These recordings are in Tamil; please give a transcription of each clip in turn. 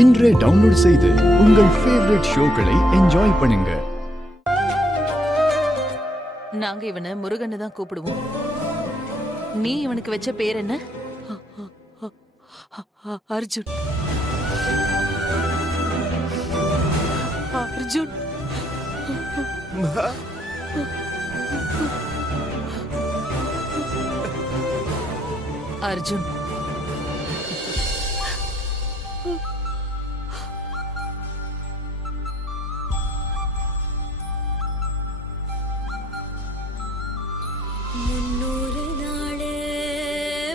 இன்றே டவுன்லோட் செய்து உங்கள் ஃபேவரட் ஷோக்களை என்ஜாய் பண்ணுங்க. நாங்க இவனை முருகன்னு தான் கூப்பிடுவோம். நீ இவனுக்கு வச்ச பேர் என்ன? அர்ஜுன். அர்ஜுன். அர்ஜுன். முன்னூறு நாளே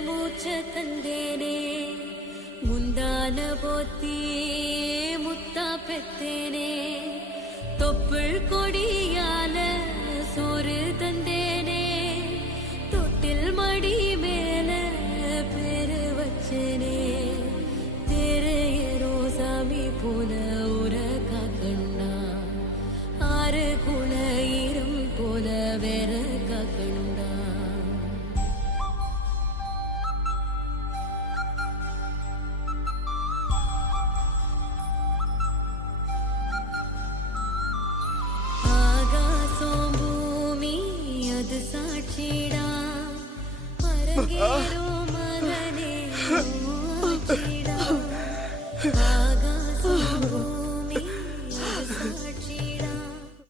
மூச்ச தந்தேனே, முந்தான போத்தி முத்தா பெத்தேனே, தொப்புள் கொடியால சோறு தந்தேனே, தொட்டில் மடி மேல பேரு வச்சனே, தெரையரோ சாமி போல உர காக்கண்ணா, ஆறு குளையிரும் போல வேற காக்கண்டா. ஆகாசம் பூமி அது சாட்சிடா, பரங்கேறும் மகனே